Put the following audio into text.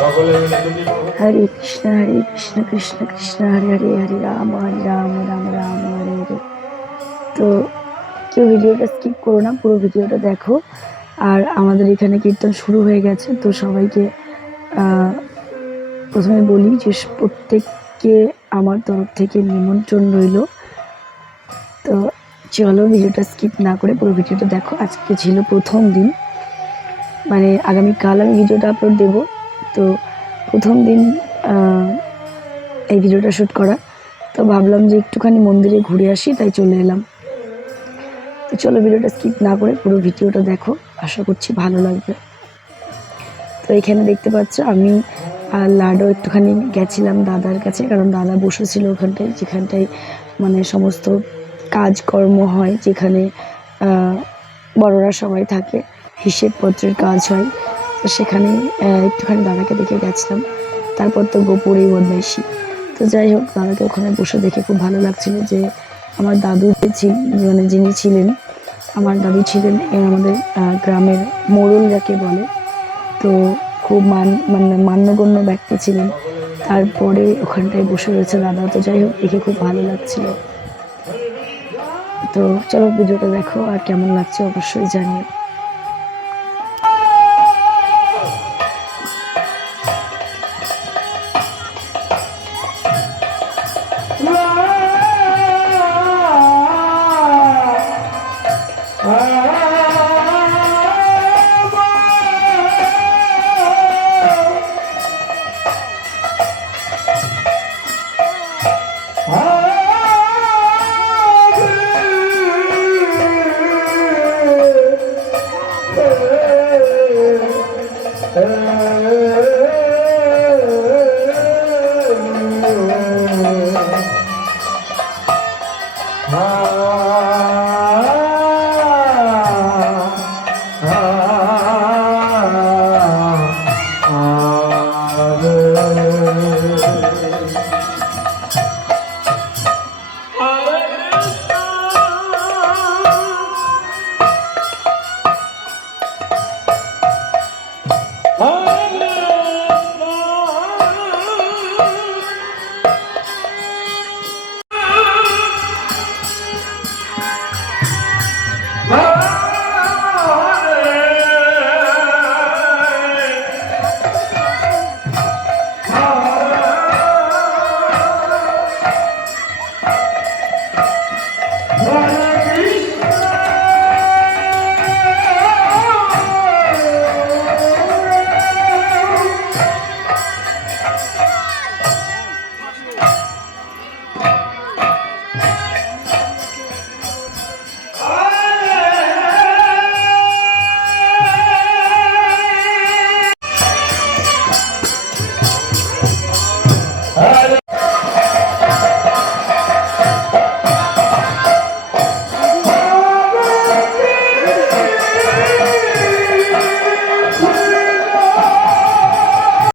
হরে কৃষ্ণ হরে কৃষ্ণ কৃষ্ণ কৃষ্ণ হরে হরে হরে রাম হরে রাম রাম রাম হরে হরে তো কেউ ভিডিওটা স্কিপ করো না, পুরো ভিডিওটা দেখো। আর আমাদের এখানে কীর্তন শুরু হয়ে গেছে, তো সবাইকে প্রথমে বলি যে প্রত্যেককে আমার তরফ থেকে নিমন্ত্রণ রইল। তো চলো ভিডিওটা স্কিপ না করে পুরো ভিডিওটা দেখো। আজকে ছিল প্রথম দিন। মানে আগামীকাল আমি ভিডিওটা আপলোড দেব। তো প্রথম দিন এই ভিডিওটা শ্যুট করা। তো ভাবলাম যে একটুখানি মন্দিরে ঘুরে আসি, তাই চলে এলাম। তো চলো ভিডিওটা স্কিপ না করে পুরো ভিডিওটা দেখো, আশা করছি ভালো লাগবে। তো এখানে দেখতে পাচ্ছ, আমি আর লাডো একটুখানি গেছিলাম দাদার কাছে, কারণ দাদা বসেছিল ওখানটায়, যেখানটায় মানে সমস্ত কাজকর্ম হয়, যেখানে বড়রা সবাই থাকে, হিসেবপত্রের কাজ হয়। তো সেখানে একটুখানি দাদাকে দেখে গেছিলাম। তারপর তো গোপুরেই বদমাইশি। তো যাই হোক দাদাকে ওখানে বসে দেখে খুব ভালো লাগছিল যে আমার দাদু ছিল- মানে যিনি ছিলেন, আমার দাদু ছিলেন আমাদের গ্রামের মোড়ল যাকে বলে, তো খুব মান মানে মান্যগণ্য ব্যক্তি ছিলেন। তারপরে ওখানটায় বসে রয়েছে দাদা। তো যাই হোক, দেখে খুব ভালো লাগছিল। তো চলো, ভিডিওটা দেখো, আর কেমন লাগছে অবশ্যই জানিও। Ah হ্যাঁ